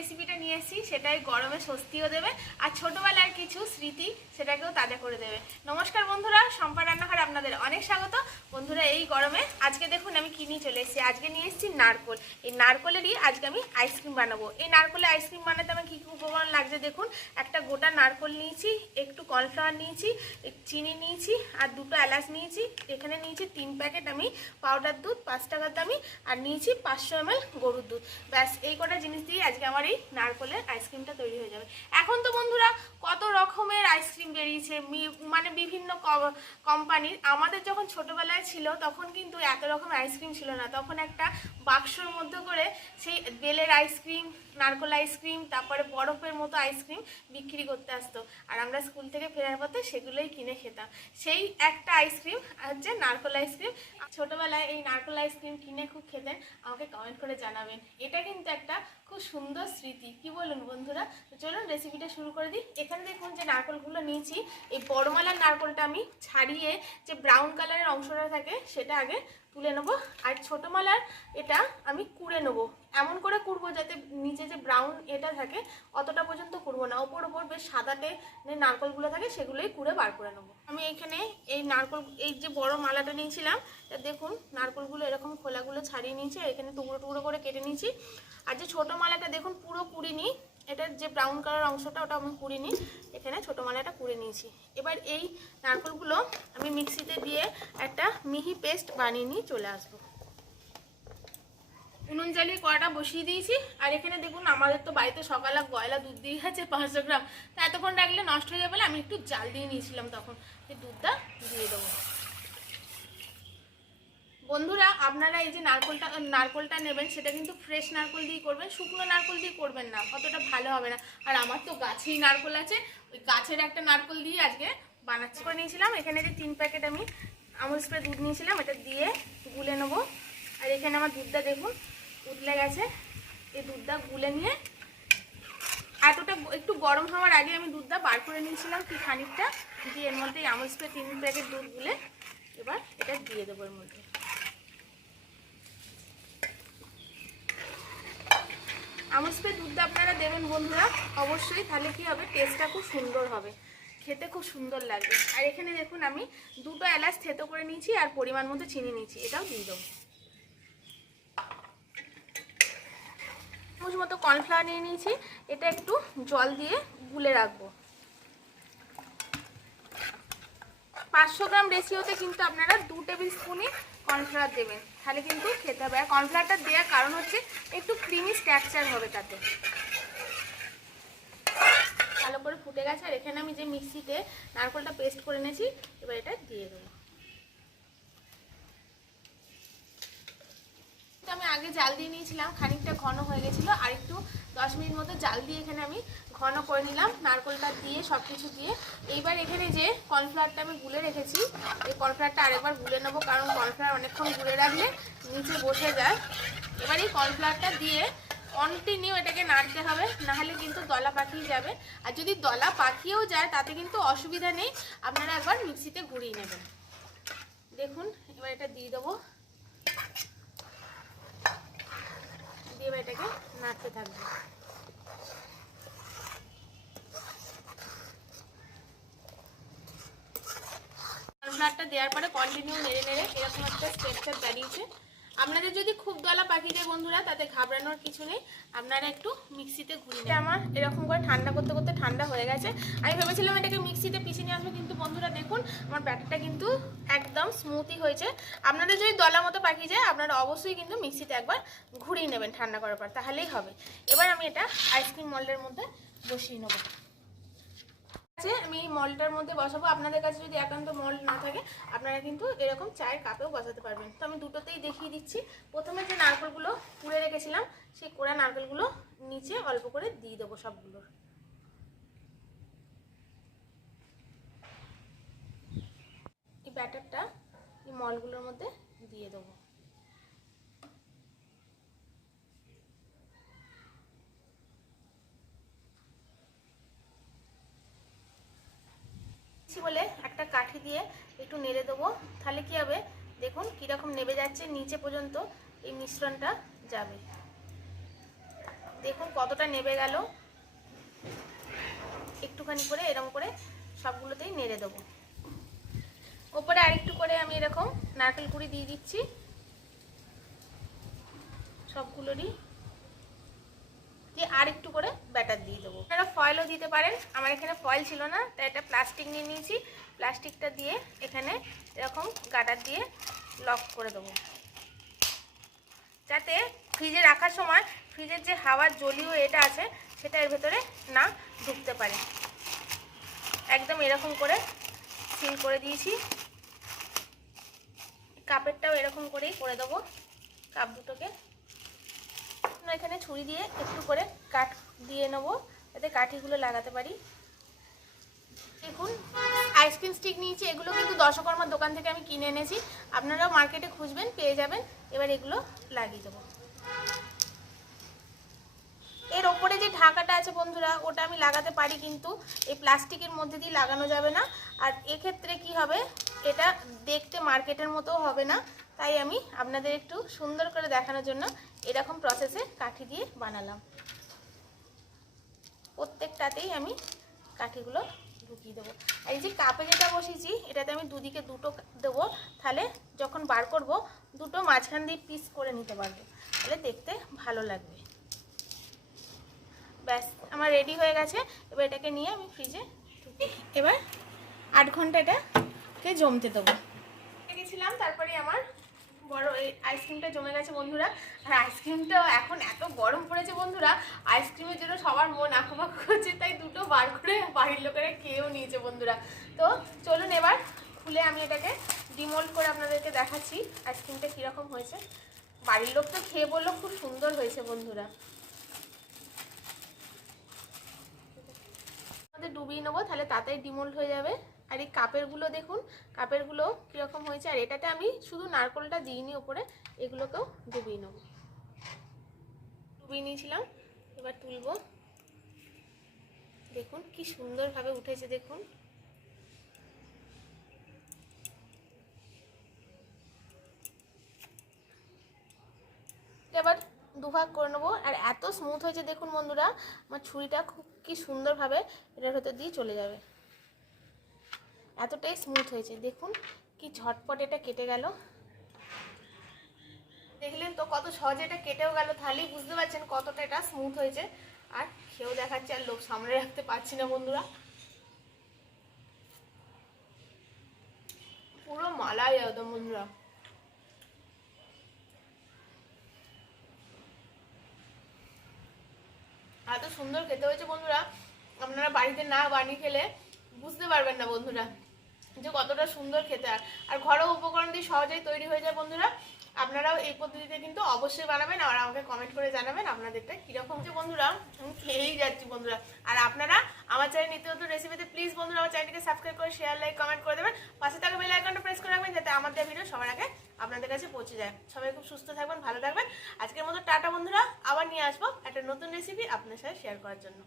রেসিপিটা নিয়ে এসেছি সেটাই গরমে স্বস্তিও দেবে আর ছোটবেলার কিছু স্মৃতি সেটাকেও তাজা করে দেবে। নমস্কার বন্ধুরা, শম্পা রান্নাঘর আপনাদের অনেক স্বাগত। বন্ধুরা, এই গরমে আজকে দেখুন আমি কি নিয়ে চলে এসেছি। আজকে নিয়ে এসেছি নারকোল। এই নারকোলেরই আজকে আমি আইসক্রিম বানাবো। এই নারকোলের আইসক্রিম বানাতে আমার কী কী উপকরণ লাগছে দেখুন। একটা গোটা নারকোল নিয়েছি, একটু কর্নফ্লাওয়ার নিয়েছি, চিনি নিয়েছি আর দুটো এলাচ নিয়েছি। এখানে নিয়েছি 3 প্যাকেট আমি পাউডার দুধ 5 টাকার দামি, আর নিয়েছি 500 ml গরুর দুধ। ব্যাস এই কটা জিনিস দিয়ে আজকে আমার এই নারকোলের আইসক্রিমটা তৈরি হয়ে যাবে। এখন তো বন্ধুরা কত রকমের আইসক্রিম বেরিয়েছে, মানে বিভিন্ন কোম্পানির। আমাদের যখন ছোটবেলায় ছিল তখন কিন্তু এত রকম আইসক্রিম ছিল না। তখন একটা বাক্সর মধ্যে করে সেই বেলের আইসক্রিম, নারকোল আইসক্রিম, তারপরে বরফের মতো আইসক্রিম বিক্রি করতে আসতো, আর আমরা স্কুল থেকে ফেরার পথে সেগুলোই কিনে খেতাম। সেই একটা আইসক্রিম হচ্ছে নারকোল আইসক্রিম। ছোটবেলায় এই নারকোল আইসক্রিম কিনে খুব খেতেন, আমাকে কমেন্ট করে জানাবেন। এটা কিন্তু একটা খুব সুন্দর স্মৃতি, কি বলুন বন্ধুরা? তো চলুন রেসিপিটা শুরু করে দিই। এখানে দেখুন যে নারকোলগুলো নিয়েছি, এই বড়মালার নারকোলটা আমি ছাড়িয়ে যে ব্রাউন কালারের অংশটা থাকে সেটা আগে তুলে নেবো, আর ছোটো মালার এটা আমি কুড়ে নেবো। এমন করে কুড়বো যাতে নিচে যে ব্রাউন এটা থাকে অতটা পর্যন্ত কুড়বো না, ওপর ওপর বেশ সাদাটে যে নারকোলগুলো থাকে সেগুলোই কুড়ে বার করে নেবো। আমি এখানে এই নারকোল, এই যে বড় মালাটা নিয়েছিলাম, দেখুন নারকোলগুলো এরকম খোলাগুলো ছাড়িয়ে নিয়েছি, এখানে টুকরো টুকরো করে কেটে নিয়েছি। আর যে ছোটো মালাটা দেখুন পুরো কুড়িনি, এটার যে ব্রাউন কালার অংশটা ওটা আমি কুড়িনি, এখানে ছোটো মালাটা কুড়ে নিয়েছি। এবার এই নারকোলগুলো আমি মিক্সিতে দিয়ে একটা মিহি পেস্ট বানিয়ে নিয়ে চলে আসবো। উনুন জ্বালিয়ে কড়াটা বসিয়ে দিয়েছি, আর এখানে দেখুন আমাদের তো বাড়িতে সকালে গয়লা দুধ দিয়ে গেছে 500 গ্রাম, তা এতক্ষণ রাখলে নষ্ট হয়ে যাবে বলে আমি একটু জাল দিয়ে নিয়েছিলাম, তখন এই দুধটা দিয়ে দেবো। বন্ধুরা, আপনারা এই যে নারকোলটা নেবেন সেটা কিন্তু ফ্রেশ নারকোল দিয়ে করবেন, শুকনো নারকোল দিয়ে করবেন না, অতটা ভালো হবে না। আর আমার তো গাছেই নারকোল আছে, ওই গাছের একটা নারকোল দিয়ে আজকে বানাচ্ছি। করে নিয়েছিলাম এখানে যে 3 প্যাকেট আমি আমুল স্প্রে দুধ নিয়েছিলাম, এটা দিয়ে গুলে নেবো। আর এখানে আমার দুধটা দেখুন উতলে গেছে, এই দুধটা গুলে নিয়ে এতটা একটু গরম হওয়ার আগে আমি দুধটা বার করে নিয়েছিলাম কি খানিকটা, দিয়ে এর মধ্যে আমুল স্প্রে 3 প্যাকেট দুধ গুলে এবার এটা দিয়ে দেবো এর মধ্যে। আমুল স্প্রে দুধটা আপনারা দেবেন বন্ধুরা অবশ্যই, তাহলে কি হবে, টেস্টটা খুব সুন্দর হবে, খেতে খুব সুন্দর লাগবে। আর এখানে দেখুন আমি 2টো এলাচ থেতো করে নিয়েছি আর পরিমাণ মতো চিনি নিয়েছি, এটাও দিয়ে দেবো। চামচ মতো কর্নফ্লাওয়ার নিয়ে নিয়েছি, এটা একটু জল দিয়ে গুলে রাখবো। 500 গ্রাম রেশিওতে কিন্তু আপনারা 2 টেবিল স্পুনই কর্নফ্লাওয়ার দেবেন, তাহলে কিন্তু খেতে হবে। আর কর্নফ্লাওয়ারটা দেওয়ার কারণ হচ্ছে একটু ক্রিমি স্ট্রাকচার হবে তাতে। ভালো করে ফুটে গেছে, আর এখানে আমি যে মিক্সিতে নারকোলটা পেস্ট করে নিয়েছি এবার এটা দিয়ে দেবো। আমি আগে জাল দিয়ে নিয়েছিলাম, খানিকটা ঘন হয়ে গেছিলো, আর একটু 10 মিনিট মতো জাল দিয়ে এখানে আমি ঘন করে নিলাম নারকোলটা দিয়ে সব কিছু দিয়ে। এইবার এখানে যে কর্নফ্লাওয়ারটা আমি গুলে রেখেছি, এই কর্নফ্লাওয়ারটা আরেকবার গুলে নেবো, কারণ কর্নফ্লাওয়ার অনেকক্ষণ গুলে রাখলে নিচে বসে যায়। এবার এই কর্নফ্লাওয়ারটা দিয়ে কন্টিনিউ এটাকে নাড়তে হবে, নাহলে কিন্তু দলা পাকিয়ে যাবে। আর যদি দলা পাকিয়েও যায় তাতে কিন্তু অসুবিধা নেই, আপনারা একবার মিক্সিতে ঘুরিয়ে নেবেন। দেখুন এবার এটা দিয়ে দেবো, দিয়ে এটাকে নাড়তে থাকবে। কর্নফ্লাওয়ারটা দেওয়ার পরে কন্টিনিউ নেড়ে নেড়ে এরকম একটা স্ট্রাকচার দাঁড়িয়েছে। আপনাদের যদি খুব দলা পাকিয়ে যায় বন্ধুরা, তাতে ঘাবড়ানোর কিছু নেই, আপনারা একটু মিক্সিতে ঘুরিয়ে নেবেন। আমার এরকম করে ঠান্ডা করতে করতে ঠান্ডা হয়ে গেছে। আমি ভেবেছিলাম এটাকে মিক্সিতে পিষে নিয়ে আসবো, কিন্তু বন্ধুরা দেখুন আমার ব্যাটারটা কিন্তু একদম স্মুথই হয়েছে। আপনাদের যদি দলা মতো পাকিয়ে যায় আপনারা অবশ্যই কিন্তু মিক্সিতে একবার ঘুরিয়ে নেবেন ঠান্ডা করার পর, তাহলেই হবে। এবার আমি এটা আইসক্রিম মোল্ডের মধ্যে বসিয়ে নেবো। আমি এই মলটার মধ্যে বসাবো। আপনাদের কাছে যদি একান্ত মল না থাকে আপনারা কিন্তু এরকম চায়ের কাপেও বসাতে পারবেন। তো আমি দুটোতেই দেখিয়ে দিচ্ছি। প্রথমে যে নারকেলগুলো কুড়ে রেখেছিলাম সেই কোড়া নারকেলগুলো নিচে অল্প করে দিয়ে দেবো সবগুলোর। এই ব্যাটারটা এই মলগুলোর মধ্যে দিয়ে দেবো। বলে একটা কাঠি দিয়ে একটু নেড়ে দেবো, তাহলে কি হবে দেখুন কিরকম নেবে যাচ্ছে, নিচে পর্যন্ত এই মিশ্রণটা যাবে। দেখুন কতটা নেবে গেল। একটুখানি করে এরকম করে সবগুলোতেই নেড়ে দেবো। ওপরে আরেকটু করে আমি এরকম নারকেল কুড়ি দিয়ে দিচ্ছি সবগুলোরই, দিয়ে আর একটু করে ব্যাটার দিয়ে দেবো। আপনারা ফয়েলও দিতে পারেন, আমার এখানে ফয়েল ছিল না তাই একটা প্লাস্টিক নিয়ে নিয়েছি। প্লাস্টিকটা দিয়ে এখানে এরকম গাটার দিয়ে লক করে দেবো, যাতে ফ্রিজে রাখার সময় ফ্রিজের যে হাওয়ার জলীয় এটা আছে সেটা এর ভেতরে না ঢুকতে পারে। একদম এরকম করে সিল করে দিয়েছি। কাপেরটাও এরকম করেই করে দেবো, কাপ দুটোকে এখানে ছুরি দিয়ে একটু করে কাট দিয়ে নেবো যাতে কাঠিগুলো লাগাতে পারি। দেখুন আইসক্রিম স্টিক নিয়েছি, এগুলো কিন্তু দশকর্মার দোকান থেকে আমি কিনে এনেছি, আপনারাও মার্কেটে খুঁজবেন পেয়ে যাবেন। এবার এগুলো লাগিয়ে দেবো। এর ওপরে যে ঢাকাটা আছে বন্ধুরা ওটা আমি লাগাতে পারি, কিন্তু এই প্লাস্টিকের মধ্যে দিয়ে লাগানো যাবে না। আর এক্ষেত্রে কি হবে, এটা দেখতে মার্কেটের মতো হবে না, তাই আমি আপনাদের একটু সুন্দর করে দেখানোর জন্য এরকম প্রসেসে কাঠি দিয়ে বানালাম। প্রত্যেকটাতেই আমি কাঠিগুলো ঢুকিয়ে দেবো। আর এই যে কাপে যেটা বসিয়েছি এটাতে আমি দুদিকে দুটো দেবো, তাহলে যখন বার করব দুটো মাঝখান দিয়ে পিস করে নিতে পারবো, তাহলে দেখতে ভালো লাগবে। ব্যাস আমার রেডি হয়ে গেছে। এবার এটাকে নিয়ে আমি ফ্রিজে ঢুকি। এবার 8 ঘন্টা এটাকে জমতে দেবো। গেছিলাম তারপরে আমার বড় এই আইসক্রিমটা জমে গেছে বন্ধুরা। আর আইসক্রিমটাও এখন এত গরম পড়েছে বন্ধুরা, আইসক্রিমের জন্য সবার মন আঁকুপাকু করছে, তাই দুটো বার করে বাড়ির লোকেরা খেয়েও নিয়েছে বন্ধুরা। তো চলুন এবার খুলে আমি এটাকে ডিমোল্ড করে আপনাদেরকে দেখাচ্ছি আইসক্রিমটা কীরকম হয়েছে। বাড়ির লোক তো খেয়ে বললো খুব সুন্দর হয়েছে বন্ধুরা। ডুবিয়ে নেবো, তাহলে তাড়াতাড়ি ডিমোল্ড হয়ে যাবে। আর এই কাপেরগুলো দেখুন, কাপেরগুলো কীরকম হয়েছে। আর এটাতে আমি শুধু নারকেলটা দিইনি ওপরে, এগুলোকেও ডুবিয়ে নেব। ডুবিয়ে নিয়েছিলাম, এবার তুলবো। দেখুন কি সুন্দরভাবে উঠেছে দেখুন। এবার দুভাগ করে নেবো। আর এত স্মুথ হয়েছে দেখুন বন্ধুরা, আমার ছুরিটা খুব কি সুন্দরভাবে এটার ভেতর দিয়ে চলে যাবে, এতটাই স্মুথ হয়েছে। দেখুন কি ঝটপট এটা কেটে গেল, দেখলেন তো কত সহজে এটা কেটেও গেল। তাহলেই বুঝতে পারছেন কতটা এটা স্মুথ হয়েছে। আর খেয়েও দেখাচ্ছে, আর লোক সামনে রাখতে পারছি না বন্ধুরা, পুরো মালাই একদম বন্ধুরা। এত সুন্দর খেতে হয়েছে বন্ধুরা, আপনারা বাড়িতে না বানিয়ে খেলে বুঝতে পারবেন না বন্ধুরা যে কতটা সুন্দর খেতে। আর ঘরোয়া উপকরণ দিয়ে সহজেই তৈরি হয়ে যায় বন্ধুরা। আপনারাও এই পদ্ধতিতে কিন্তু অবশ্যই বানাবেন, আর আমাকে কমেন্ট করে জানাবেন আপনাদেরটা কীরকম হচ্ছে বন্ধুরা। আমি খেয়েই যাচ্ছি বন্ধুরা। আর আপনারা আমার চ্যানেল নিত্য নতুন রেসিপিতে প্লিজ বন্ধুরা আমার চ্যানেলটিকে সাবস্ক্রাইব করে শেয়ার লাইক কমেন্ট করে দেবেন। পাশে থাকা বেল আইকনটা প্রেস করে রাখবেন যাতে আমাদের ভিডিও সবার আগে আপনাদের কাছে পৌঁছে যায়। সবাই খুব সুস্থ থাকবেন, ভালো থাকবেন। আজকের মতো টাটা বন্ধুরা, আবার নিয়ে আসবো একটা নতুন রেসিপি আপনার সাথে শেয়ার করার জন্য।